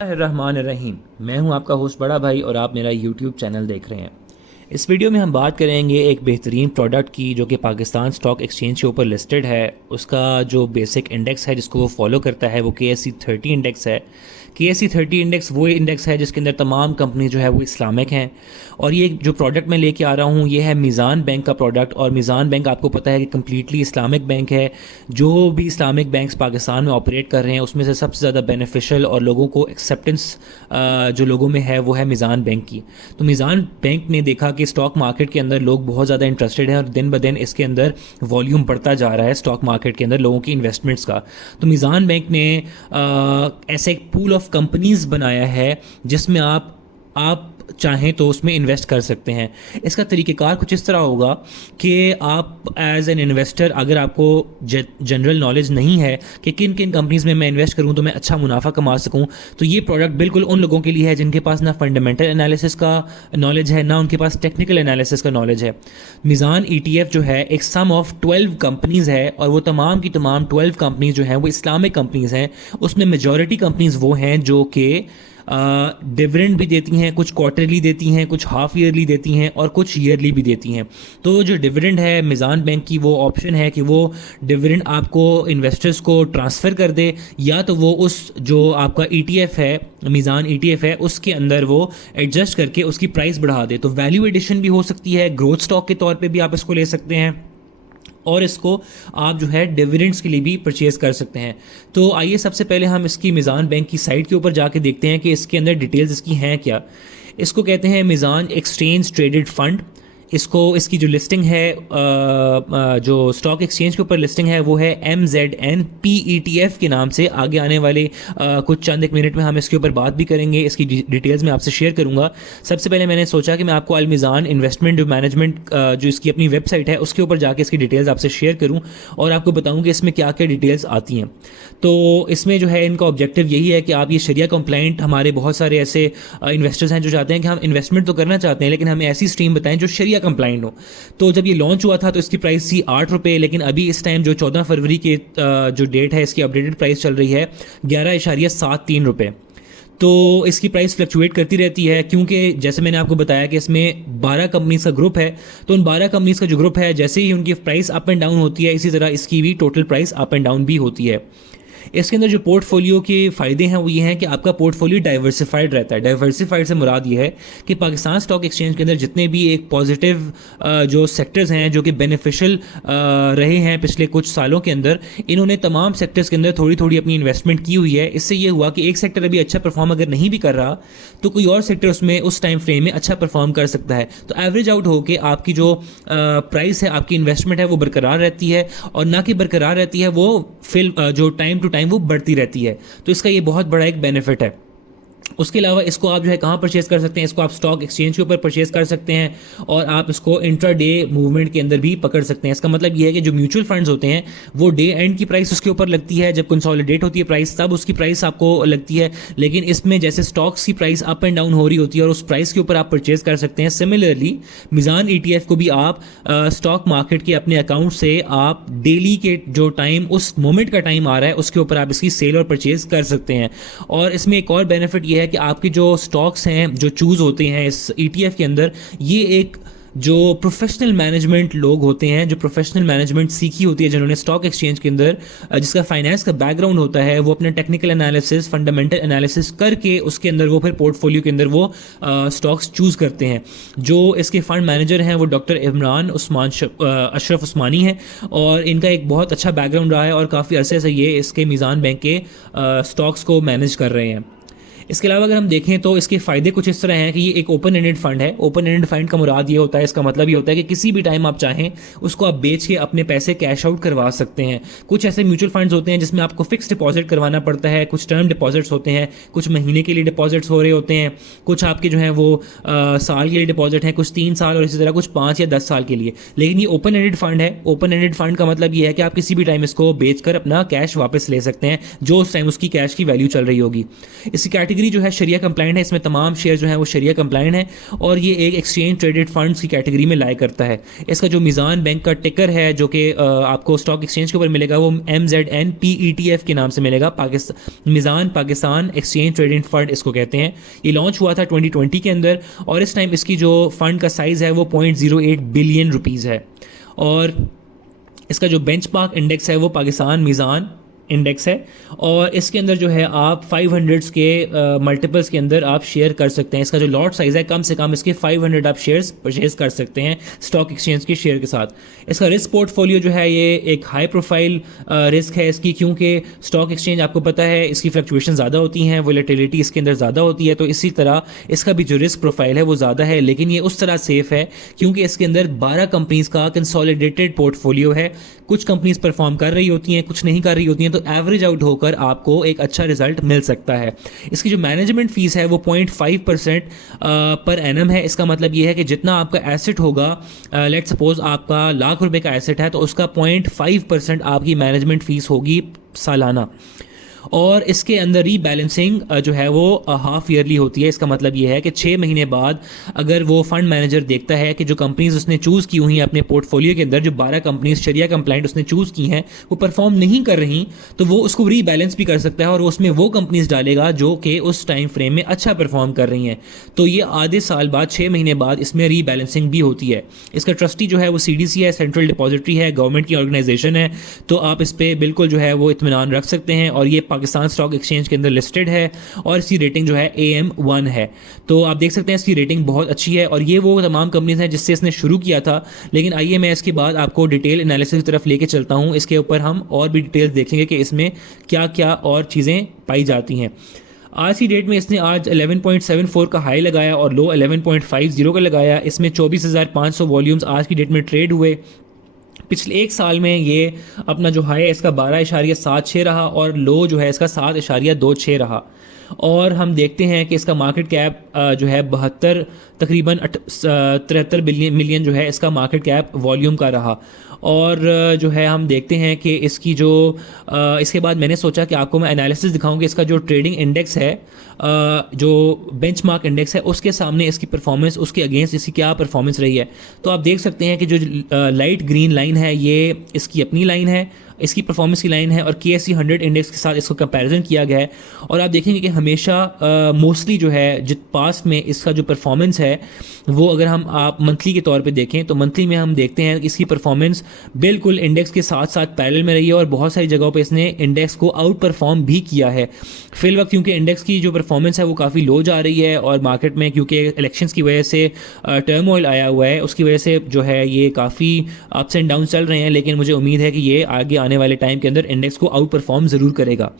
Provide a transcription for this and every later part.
रहमान रहीम। मैं हूं आपका होस्ट बड़ा भाई और आप मेरा यूट्यूब चैनल देख रहे हैं। इस वीडियो में हम बात करेंगे एक बेहतरीन प्रोडक्ट की जो कि पाकिस्तान स्टॉक एक्सचेंज के ऊपर लिस्टेड है। उसका जो बेसिक इंडेक्स है जिसको वो फॉलो करता है वो KSE 30 इंडेक्स है। KSE 30 इंडेक्स वो इंडेक्स है जिसके अंदर तमाम कंपनी जो है वो इस्लामिक हैं। और ये जो प्रोडक्ट मैं लेके आ रहा हूँ ये है मीज़ान बैंक का प्रोडक्ट। और मीज़ान बैंक आपको पता है कि कम्प्लीटली इस्लामिक बैंक है। जो भी इस्लामिक बैंक्स पाकिस्तान में ऑपरेट कर रहे हैं उसमें से सबसे ज़्यादा बेनिफिशियल और लोगों को एक्सेप्टेंस जो लोगों में है वो है मीज़ान बैंक की। तो मीज़ान बैंक ने देखा कि स्टॉक मार्केट के अंदर लोग बहुत ज़्यादा इंटरेस्टेड हैं और दिन ब दिन इसके अंदर वॉल्यूम बढ़ता जा रहा है स्टॉक मार्केट के अंदर लोगों की इन्वेस्टमेंट्स का। तो मीज़ान बैंक ने ऐसे एक पूल ऑफ कंपनीज बनाया है जिसमें आप चाहें तो उसमें इन्वेस्ट कर सकते हैं। इसका तरीक़ेकार कुछ इस तरह होगा कि आप एज एन इन्वेस्टर अगर आपको जनरल नॉलेज नहीं है कि किन किन कंपनीज़ में मैं इन्वेस्ट करूं तो मैं अच्छा मुनाफा कमा सकूं, तो ये प्रोडक्ट बिल्कुल उन लोगों के लिए है जिनके पास ना फंडामेंटल एनालिसिस का नॉलेज है ना उनके पास टेक्निकल एनालिसिस का नॉलेज है। मीज़ान ETF जो है एक सम ऑफ 12 कंपनीज़ है और वो तमाम की तमाम 12 कंपनीज़ जो हैं वो इस्लामिक कंपनीज़ हैं। उसमें मेजॉरिटी कंपनीज़ वो हैं जो कि डिविडेंड भी देती हैं, कुछ क्वार्टरली देती हैं, कुछ हाफ ईयरली देती हैं और कुछ ईयरली भी देती हैं। तो जो डिविडेंड है मीज़ान बैंक की वो ऑप्शन है कि वो डिविडेंड आपको इन्वेस्टर्स को ट्रांसफ़र कर दे या तो वो उस जो आपका ETF है मीज़ान ETF है उसके अंदर वो एडजस्ट करके उसकी प्राइस बढ़ा दे। तो वैल्यू एडिशन भी हो सकती है, ग्रोथ स्टॉक के तौर पर भी आप इसको ले सकते हैं और इसको आप जो है डिविडेंड्स के लिए भी परचेज़ कर सकते हैं। तो आइए सबसे पहले हम इसकी मीज़ान बैंक की साइट के ऊपर जाके देखते हैं कि इसके अंदर डिटेल्स इसकी हैं क्या। इसको कहते हैं मीज़ान एक्सचेंज ट्रेडेड फ़ंड। इसकी जो लिस्टिंग है जो स्टॉक एक्सचेंज के ऊपर लिस्टिंग है वो है MZN PETF के नाम से। आगे आने वाले कुछ चंद एक मिनट में हम इसके ऊपर बात भी करेंगे, इसकी डिटेल्स मैं आपसे शेयर करूंगा। सबसे पहले मैंने सोचा कि मैं आपको अल मीज़ान इन्वेस्टमेंट मैनेजमेंट जो इसकी अपनी वेबसाइट है उसके ऊपर जाके इसकी डिटेल्स आपसे शेयर करूँ और आपको बताऊँ कि इसमें क्या क्या डिटेल्स आती हैं। तो इसमें जो है इनका ऑब्जेक्टिव यही है कि आप ये शरिया कंप्लाइंट, हमारे बहुत सारे ऐसे इन्वेस्टर्स हैं जो चाहते हैं कि हम इन्वेस्टमेंट तो करना चाहते हैं लेकिन हमें ऐसी स्ट्रीम बताएं जो शरिया कंप्लाइंट हो। तो जब ये लॉन्च हुआ था तो इसकी प्राइस थी 8 रुपये, लेकिन अभी इस टाइम जो 14 फरवरी के जो डेट है इसकी अपडेटेड प्राइस चल रही है 11.73 रुपये। तो इसकी प्राइस फ्लक्चुएट करती रहती है क्योंकि जैसे मैंने आपको बताया कि इसमें 12 कंपनीज का ग्रुप है। तो उन 12 कंपनीज का जो ग्रुप है जैसे ही उनकी प्राइस अप एंड डाउन होती है इसी तरह इसकी भी total price up and down भी होती है। इसके अंदर जो पोर्टफोलियो के फ़ायदे हैं वो ये हैं कि आपका पोर्टफोलियो डाइवर्सिफाइड रहता है। डाइवर्सिफाइड से मुराद ये है कि पाकिस्तान स्टॉक एक्सचेंज के अंदर जितने भी एक पॉजिटिव जो सेक्टर्स हैं जो कि बेनिफिशियल रहे हैं पिछले कुछ सालों के अंदर, इन्होंने तमाम सेक्टर्स के अंदर थोड़ी थोड़ी अपनी इन्वेस्टमेंट की हुई है। इससे ये हुआ कि एक सेक्टर अभी अच्छा परफॉर्म अगर नहीं भी कर रहा तो कोई और सेक्टर उसमें उस टाइम फ्रेम में अच्छा परफॉर्म कर सकता है। तो एवरेज आउट हो के आपकी जो प्राइस है, आपकी इन्वेस्टमेंट है वो बरकरार रहती है और ना कि बरकरार रहती है, वो जो टाइम टू टाइम वो बढ़ती रहती है। तो इसका ये बहुत बड़ा एक बेनिफिट है। उसके अलावा इसको आप जो है कहाँ परचेज़ कर सकते हैं, इसको आप स्टॉक एक्सचेंज के ऊपर परचेज़ कर सकते हैं और आप इसको इंट्राडे मूवमेंट के अंदर भी पकड़ सकते हैं। इसका मतलब ये है कि जो म्यूचुअल फंड्स होते हैं वो डे एंड की प्राइस उसके ऊपर लगती है, जब कंसोलिडेट होती है प्राइस तब उसकी प्राइस आपको लगती है। लेकिन इसमें जैसे स्टॉक्स की प्राइस अप एंड डाउन हो रही होती है और उस प्राइस के ऊपर आप परचेज़ कर सकते हैं। सिमिलरली मीज़ान ETF को भी आप स्टॉक मार्केट के अपने अकाउंट से आप डेली के जो टाइम उस मोमेंट का टाइम आ रहा है उसके ऊपर आप इसकी सेल और परचेज़ कर सकते हैं। और इसमें एक और बेनिफिट ये है कि आपके जो स्टॉक्स हैं जो चूज़ होते हैं इस ETF के अंदर, ये एक जो प्रोफेशनल मैनेजमेंट लोग होते हैं, जो प्रोफेशनल मैनेजमेंट सीखी होती है, जिन्होंने स्टॉक एक्सचेंज के अंदर जिसका फाइनेंस का बैकग्राउंड होता है, वो अपना टेक्निकल एनालिसिस, फंडामेंटल एनालिसिस करके उसके अंदर वो फिर पोर्टफोलियो के अंदर वो स्टॉक्स चूज़ करते हैं। जो इसके फंड मैनेजर हैं वो डॉक्टर इमरान अशरफ उस्मानी है और इनका एक बहुत अच्छा बैकग्राउंड रहा है और काफ़ी अरसे से ये इसके मीज़ान बैंक के स्टॉक्स को मैनेज कर रहे हैं। इसके अलावा अगर हम देखें तो इसके फ़ायदे कुछ इस तरह हैं कि ये एक ओपन एंडेड फंड है। ओपन एंडेड फंड का मुराद ये होता है, इसका मतलब ये होता है कि किसी भी टाइम आप चाहें उसको आप बेच के अपने पैसे कैश आउट करवा सकते हैं। कुछ ऐसे म्यूचुअल फंड्स होते हैं जिसमें आपको फिक्स डिपॉजिट करवाना पड़ता है, कुछ टर्म डिपॉजिट्स होते हैं, कुछ महीने के लिए डिपॉजिट्स हो रहे होते हैं, कुछ आपके जो हैं वो साल के लिए डिपॉजिट हैं, कुछ 3 साल और इसी तरह कुछ 5 या 10 साल के लिए। लेकिन ये ओपन एंडेड फंड है। ओपन एंडेड फंड का मतलब ये है कि आप किसी भी टाइम इसको बेच कर अपना कैश वापस ले सकते हैं जो उस टाइम उसकी कैश की वैल्यू चल रही होगी। इसकी कैटेगरी जो है शरिया कंप्लाइंट है, इसमें तमाम शेयर जो है वो शरिया कंप्लाइंट है और ये एक एक्सचेंज ट्रेडेड फंड्स की कैटेगरी में लाया करता है। इसका जो मीज़ान बैंक का टिकर है जो कि आपको स्टॉक एक्सचेंज के ऊपर मिलेगा वो MZN-PETF के नाम से मिलेगा, मीज़ान पाकिस्तान एक्सचेंज ट्रेडेड फंड इसको कहते हैं। ये लॉन्च हुआ था 2020 के अंदर और इस टाइम इसकी जो फंड का साइज़ है वो 0.08 बिलियन रुपीज़ है। और इसका जो बेंचमार्क इंडेक्स है वो पाकिस्तान मीज़ान इंडेक्स है और इसके अंदर जो है आप 500 के मल्टीपल्स के अंदर आप शेयर कर सकते हैं। इसका जो लॉट साइज़ है कम से कम इसके 500 आप शेयर्स परचेज कर सकते हैं स्टॉक एक्सचेंज के शेयर के साथ। इसका रिस्क पोर्टफोलियो जो है ये एक हाई प्रोफाइल रिस्क है इसकी, क्योंकि स्टॉक एक्सचेंज आपको पता है इसकी फ्लक्चुएशन ज़्यादा होती हैं, वोलेटिलिटी इसके अंदर ज़्यादा होती है, तो इसी तरह इसका भी जो रिस्क प्रोफाइल है वो ज़्यादा है। लेकिन ये उस तरह सेफ़ है क्योंकि इसके अंदर 12 कंपनीज़ का कंसोलिडेटेड पोर्टफोलियो है। कुछ कंपनीज परफॉर्म कर रही होती हैं, कुछ नहीं कर रही होती हैं, तो एवरेज आउट होकर आपको एक अच्छा रिजल्ट मिल सकता है। इसकी जो मैनेजमेंट फीस है वो 0.5% पर एनम है। इसका मतलब ये है कि जितना आपका एसेट होगा, लेट सपोज आपका ₹1,00,000 का एसेट है तो उसका 0.5% आपकी मैनेजमेंट फीस होगी सालाना। और इसके अंदर रीबैलेंसिंग जो है वो हाफ ईयरली होती है। इसका मतलब ये है कि 6 महीने बाद अगर वो फंड मैनेजर देखता है कि जो कंपनीज उसने चूज़ की हुई हैं अपने पोर्टफोलियो के अंदर, जो 12 कंपनीज शरिया कंप्लाइंट उसने चूज़ की हैं वो परफॉर्म नहीं कर रही, तो वो उसको रीबैलेंस भी कर सकता है और उसमें वो कंपनीज डालेगा जो कि उस टाइम फ्रेम में अच्छा परफॉर्म कर रही हैं। तो ये आधे साल बाद 6 महीने बाद इसमें रीबैलेंसिंग भी होती है। इसका ट्रस्टी जो है वो CDC है, सेंट्रल डिपॉजिटरी है, गवर्नमेंट की ऑर्गेनाइजेशन है, तो आप इस पर बिल्कुल जो है वो इत्मीनान रख सकते हैं। और ये पाकिस्तान स्टॉक एक्सचेंज के अंदर लिस्टेड है और इसकी रेटिंग जो है AM1 है। तो आप देख सकते हैं इसकी रेटिंग बहुत अच्छी है और ये वो तमाम कंपनीज हैं जिससे इसने शुरू किया था। लेकिन आइए मैं इसके बाद आपको डिटेल एनालिसिस की तरफ लेके चलता हूँ। इसके ऊपर हम और भी डिटेल्स देखेंगे कि इसमें क्या क्या और चीज़ें पाई जाती हैं। आज की डेट में इसने आज 11.74 का हाई लगाया और लो 11.50 का लगाया। इसमें 24,500 वॉल्यूम्स आज की डेट में ट्रेड हुए। पिछले एक साल में ये अपना जो हाई है इसका 12.76 रहा और लो जो है इसका 7.26 रहा। और हम देखते हैं कि इसका मार्केट कैप जो है 72 तकरीबन 73 मिलियन जो है इसका मार्केट कैप वॉल्यूम का रहा। और जो है हम देखते हैं कि इसकी जो इसके बाद मैंने सोचा कि आपको मैं एनालिसिस दिखाऊं कि इसका जो ट्रेडिंग इंडेक्स है, जो बेंचमार्क इंडेक्स है, उसके सामने इसकी परफॉर्मेंस, उसके अगेंस्ट इसकी क्या परफॉर्मेंस रही है। तो आप देख सकते हैं कि जो लाइट ग्रीन लाइन है ये इसकी अपनी लाइन है, इसकी परफॉर्मेंस की लाइन है और KSE 100 इंडेक्स के साथ इसको कंपैरिजन किया गया है। और आप देखेंगे कि हमेशा मोस्टली जो है जित पास्ट में इसका जो परफॉर्मेंस है वो अगर हम आप मंथली के तौर पे देखें तो मंथली में हम देखते हैं कि इसकी परफॉर्मेंस बिल्कुल इंडेक्स के साथ साथ पैरेलल में रही है और बहुत सारी जगहों पे इसने इंडेक्स को आउट परफॉर्म भी किया है। फिल वक्त क्योंकि इंडेक्स की जो परफॉर्मेंस है वो काफ़ी लो जा रही है और मार्केट में क्योंकि इलेक्शंस की वजह से टर्मोइल आया हुआ है, उसकी वजह से जो है ये काफ़ी अप्स एंड डाउन चल रहे हैं। लेकिन मुझे उम्मीद है कि ये आगे आने वाले टाइम के अंदर इंडेक्स को आउट परफॉर्म ज़रूर करेगा।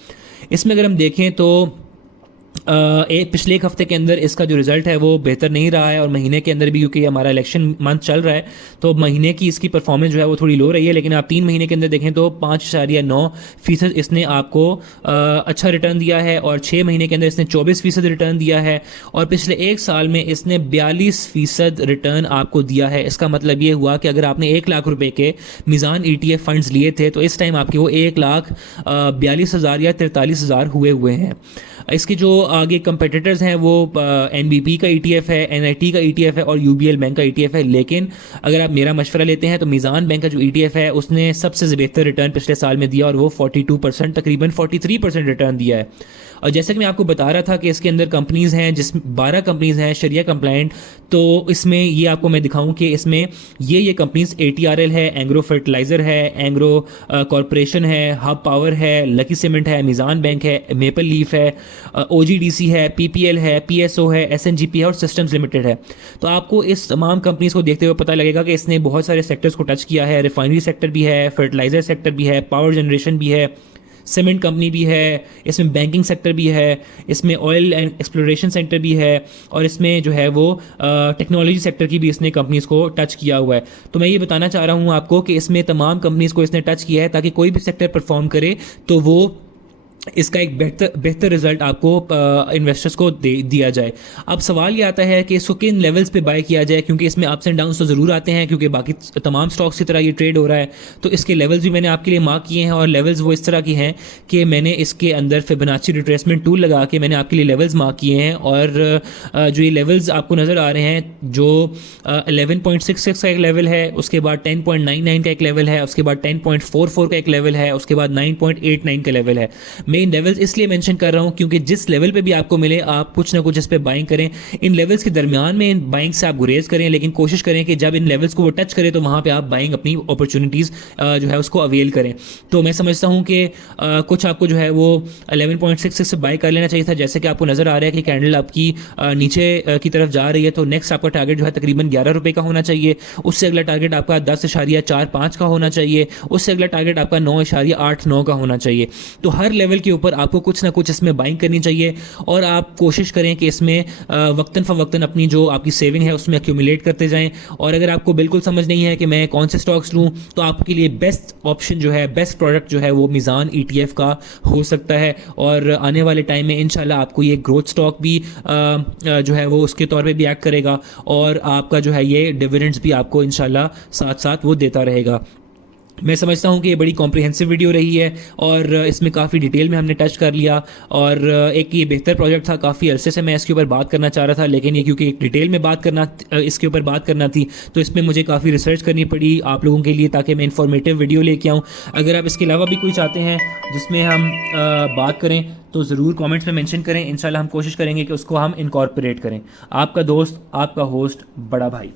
इसमें अगर हम देखें तो पिछले एक हफ्ते के अंदर इसका जो रिजल्ट है वो बेहतर नहीं रहा है और महीने के अंदर भी क्योंकि हमारा इलेक्शन मंथ चल रहा है तो महीने की इसकी परफॉर्मेंस जो है वो थोड़ी लो रही है। लेकिन आप 3 महीने के अंदर देखें तो 5.9% इसने आपको अच्छा रिटर्न दिया है और 6 महीने के अंदर इसने 24% रिटर्न दिया है और पिछले एक साल में इसने 42% रिटर्न आपको दिया है। इसका मतलब ये हुआ कि अगर आपने 1 लाख रुपए के मीज़ान ETF फंड्स लिए थे तो इस टाइम आपके वो 1,42,000 या 43,000 हुए हैं। इसके जो आगे कंपेटिटर्स हैं वो NBP का ETF है, NIT का ETF है और UBL बैंक का ETF है। लेकिन अगर आप मेरा मशवरा लेते हैं तो मीज़ान बैंक का जो ETF है उसने सबसे बेहतर रिटर्न पिछले साल में दिया और वो 42%, तकरीबन 43% रिटर्न दिया है। और जैसे कि मैं आपको बता रहा था कि इसके अंदर कंपनीज़ हैं, जिसमें 12 कंपनीज़ हैं शरिया कंप्लाइंट, तो इसमें ये आपको मैं दिखाऊं कि इसमें ये कंपनीज़ ATRL है, एंग्रो फर्टिलाइज़र है, एंग्रो कॉरपोरेशन है, हब पावर है, लकी सीमेंट है, मीज़ान बैंक है, मेपल लीफ है, OGDC है, PPL है, PSO है, SNGP है और सिस्टम्स लिमिटेड है। तो आपको इस तमाम कंपनीज़ को देखते हुए पता लगेगा कि इसने बहुत सारे सेक्टर्स को टच किया है। रिफाइनरी सेक्टर भी है, फर्टिलाइज़र सेक्टर भी है, पावर जनरेशन भी है, सीमेंट कंपनी भी है, इसमें बैंकिंग सेक्टर भी है, इसमें ऑयल एंड एक्सप्लोरेशन सेक्टर भी है और इसमें जो है वो टेक्नोलॉजी सेक्टर की भी इसने कंपनीज़ को टच किया हुआ है। तो मैं ये बताना चाह रहा हूँ आपको कि इसमें तमाम कंपनीज़ को इसने टच किया है ताकि कोई भी सेक्टर परफॉर्म करे तो वो इसका एक बेहतर रिजल्ट आपको इन्वेस्टर्स को दिया जाए। अब सवाल ये आता है कि इसको किन लेवल्स पे बाय किया जाए, क्योंकि इसमें अप्स एंड डाउन्स तो ज़रूर आते हैं, क्योंकि बाकी तमाम स्टॉक्स की तरह ये ट्रेड हो रहा है। तो इसके लेवल्स भी मैंने आपके लिए मार्क किए हैं, और लेवल्स वो इस तरह की हैं कि मैंने इसके अंदर फिबोनाची रिट्रेसमेंट टूल लगा के मैंने आपके लिए लेवल्स मार्क किए हैं। और जो ये लेवल्स आपको नज़र आ रहे हैं, जो 11.66 का एक लेवल है, उसके बाद 10.99 का एक लेवल है, उसके बाद 10.44 का एक लेवल है, उसके बाद 9.89 का लेवल है। मैं इन लेवल्स इसलिए मेंशन कर रहा हूं क्योंकि जिस लेवल पे भी आपको मिले आप कुछ ना कुछ इस पे बाइंग करें। इन लेवल्स के दरमियान में इन बाइंग से आप गुरेज करें, लेकिन कोशिश करें कि जब इन लेवल्स को वो टच करें तो वहां पे आप बाइंग अपनी अपॉर्चुनिटीज़ जो है उसको अवेल करें। तो मैं समझता हूं कि कुछ आपको जो है वो 11.66 से बाई कर लेना चाहिए था। जैसे कि आपको नज़र आ रहा है कि कैंडल आपकी नीचे की तरफ जा रही है, तो नेक्स्ट आपका टारगेट जो है तकरीबन 11 रुपये का होना चाहिए। उससे अगला टारगेट आपका 10.45 का होना चाहिए। उससे अगला टारगेट आपका 9.89 का होना चाहिए। तो हर लेवल के ऊपर आपको कुछ ना कुछ इसमें बाइंग करनी चाहिए, और आप कोशिश करें कि इसमें वक्तन फ़वक्तन अपनी जो आपकी सेविंग है उसमें एक्यूमुलेट करते जाएं। और अगर आपको बिल्कुल समझ नहीं है कि मैं कौन से स्टॉक्स लूं, तो आपके लिए बेस्ट ऑप्शन जो है, बेस्ट प्रोडक्ट जो है वो मीज़ान ETF का हो सकता है। और आने वाले टाइम में इंशाल्लाह आपको ये ग्रोथ स्टॉक भी जो है वो उसके तौर पे भी एक्ट करेगा, और आपका जो है ये डिविडेंड्स भी आपको इंशाल्लाह साथ साथ वो देता रहेगा। मैं समझता हूँ कि ये बड़ी कॉम्प्रिहेंसिव वीडियो रही है, और इसमें काफ़ी डिटेल में हमने टच कर लिया। और एक ये बेहतर प्रोजेक्ट था, काफ़ी अरसे से मैं इसके ऊपर बात करना चाह रहा था, लेकिन ये क्योंकि एक डिटेल में इसके ऊपर बात करना थी, तो इसमें मुझे काफ़ी रिसर्च करनी पड़ी आप लोगों के लिए, ताकि मैं इन्फॉर्मेटिव वीडियो लेके आऊँ। अगर आप इसके अलावा भी कोई चाहते हैं जिसमें हम बात करें, तो ज़रूर कमेंट्स में मेंशन करें। इंशाल्लाह हम कोशिश करेंगे कि उसको हम इनकॉर्पोरेट करें। आपका दोस्त, आपका होस्ट, बड़ा भाई।